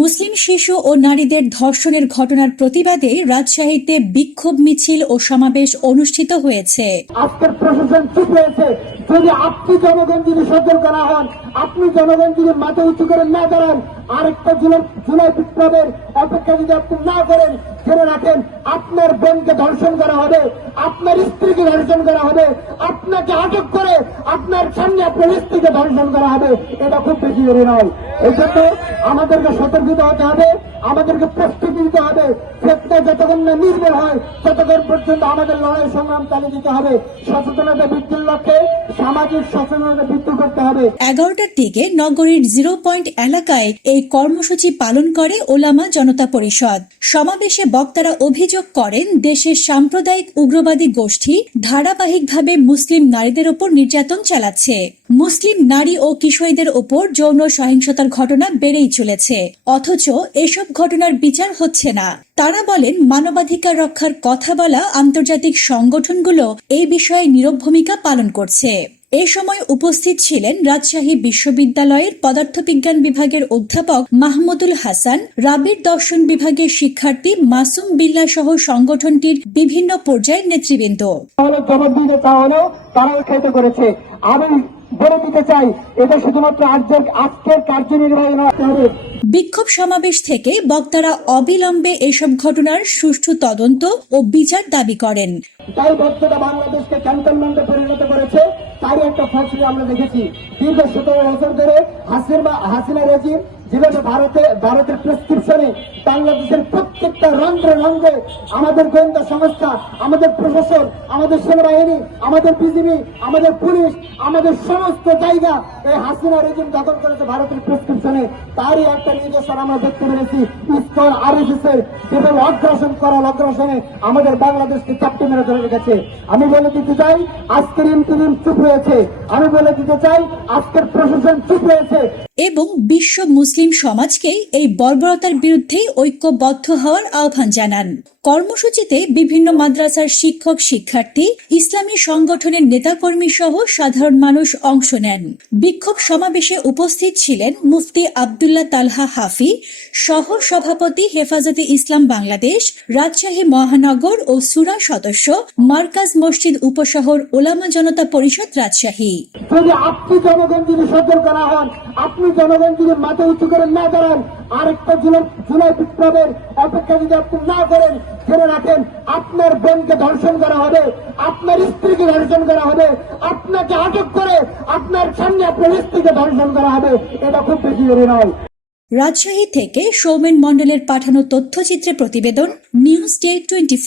মুসলিম শিশু ও নারীদের ধর্ষণের ঘটনার প্রতিবাদে রাজশাহীতে বিক্ষোভ মিছিল ও সমাবেশ অনুষ্ঠিত হয়েছে। আজকের প্রশাসন চুপ রয়েছে যদি আপনি জনগণ যদি সতর্ক না হন, আপনি জনগণ যদি মাথা উঁচু করে না দাঁড়ান আরেকটা জুলাই জুলাই বিপ্লবের অপেক্ষা যদি আপনি না করেন জেনে রাখেন, আপনার বোনকে ধর্ষণ করা হবে, আপনার স্ত্রীকে ধর্ষণ করা হবে আপনাকে আটক করে আপনার সামনে স্ত্রীকে ধর্ষণ করা হবে, এটা খুব বেশি দেরি নয়। এই জন্য আমাদেরকে সতর্কিত হতে হবে, আমাদেরকে প্রস্তুতি নিতে হবে। ক্ষেত্রে যতক্ষণ না নির্ভর হয়, ততক্ষণ পর্যন্ত আমাদের লড়াই সংগ্রাম চালিয়ে দিতে হবে। সচেতনতা বৃদ্ধির লক্ষ্যে সামাজিক সচেতনতা বৃদ্ধি করতে হবে। এগারোটার দিকে নগরীর জিরো পয়েন্ট এলাকায় এই কর্মসূচি পালন করে ওলামা জনতা পরিষদ। সমাবেশে বক্তারা অভিযোগ করেন, দেশের সাম্প্রদায়িক উগ্রবাদী গোষ্ঠী ধারাবাহিকভাবে মুসলিম নারীদের ওপর নির্যাতন চালাচ্ছে। মুসলিম নারী ও কিশোরীদের ওপর যৌন সহিংসতার ঘটনা বেড়েই চলেছে। অথচ এসব ঘটনার বিচার হচ্ছে না। তারা বলেন, মানবাধিকার রক্ষার কথা বলা আন্তর্জাতিক সংগঠনগুলো এই বিষয়ে নীরব ভূমিকা পালন করছে। এ সময় উপস্থিত ছিলেন রাজশাহী বিশ্ববিদ্যালয়ের পদার্থবিজ্ঞান বিভাগের অধ্যাপক মাহমুদুল হাসান রাবির দর্শন বিভাগের শিক্ষার্থী মাসুম বিল্লা সহ সংগঠনটির বিভিন্ন পর্যায়ের নেতৃবৃন্দ। তারা উৎসাহিত করেছে। আমি বলে দিতে চাই এটা শুধুমাত্র আজকের আজকের কার্যনির্বাহী নয় বিক্ষোভ সমাবেশ থেকে বক্তারা অবিলম্বে এসব ঘটনার সুষ্ঠু তদন্ত ও বিচার দাবি করেন। তাই বাংলাদেশকে ক্যান্টনমেন্টে একটা ফ্যাক্টরি আমরা দেখেছি। দীর্ঘ সতেরো বছর ধরে হাসিনা হাসিনা রেজিম যেভাবে ভারতে, ভারতের প্রেসক্রিপশনে বাংলাদেশের প্রত্যেকটা রন্ধ্রে রন্ধ্রে আমাদের গোয়েন্দা সংস্থা, আমাদের প্রশাসন, আমাদের সেনাবাহিনী, আমাদের বিজিবি, আমাদের পুলিশ, আমাদের সমস্ত জায়গা এই হাসিনা রেজিম দখল করেছে ভারতের প্রেসক্রিপশনে তারই একটা নির্দেশন আমরা দেখতে পেরেছি। ইস্কন আর এস এস এর যেভাবে অগ্রাসন করার অগ্রাসনে আমাদের বাংলাদেশকে চাপটে মেরে ধরে রেখেছে। আমি বলে দিতে চাই, আজকের ইন্টারিম চুপ রয়েছে আমি বলে দিতে চাই, আজকের প্রশাসন চুপ রয়েছে এবং বিশ্ব মুসলিম সমাজকে এই বর্বরতার বিরুদ্ধে ঐক্যবদ্ধ হওয়ার আহ্বান জানান। কর্মসূচিতে বিভিন্ন মাদ্রাসার শিক্ষক, শিক্ষার্থী, ইসলামী সংগঠনের নেতাকর্মী সহ সাধারণ মানুষ অংশ নেন। বিক্ষোভ সমাবেশে উপস্থিত ছিলেন মুফতি আবদুল্লাহ তালহা হাফি, সহ সভাপতি হেফাজতে ইসলাম বাংলাদেশ, রাজশাহী মহানগর ও সুরা সদস্য, মার্কাজ মসজিদ উপশহর, ওলামা জনতা পরিষদ রাজশাহী। আপনি জনগণ যদি সতর্ক না হন, আপনি জনগণ যদি মাথা উঁচু করে না দাঁড়ান আরেকটা জুলাই জুলাই বিপ্লবের অপেক্ষা যদি আপনি না করেন, জেনে রাখেন, আপনার বোনকে ধর্ষণ করা হবে, আপনার স্ত্রীকে ধর্ষণ করা হবে, আপনাকে আটক করে আপনার সামনে আপনার স্ত্রীকে ধর্ষণ করা হবে, এটা খুব বেশি দেরি নয়। রাজশাহী থেকে সৌমেন মন্ডলের পাঠানো তথ্যচিত্রে প্রতিবেদন, নিউজ ডে টোয়েন্টি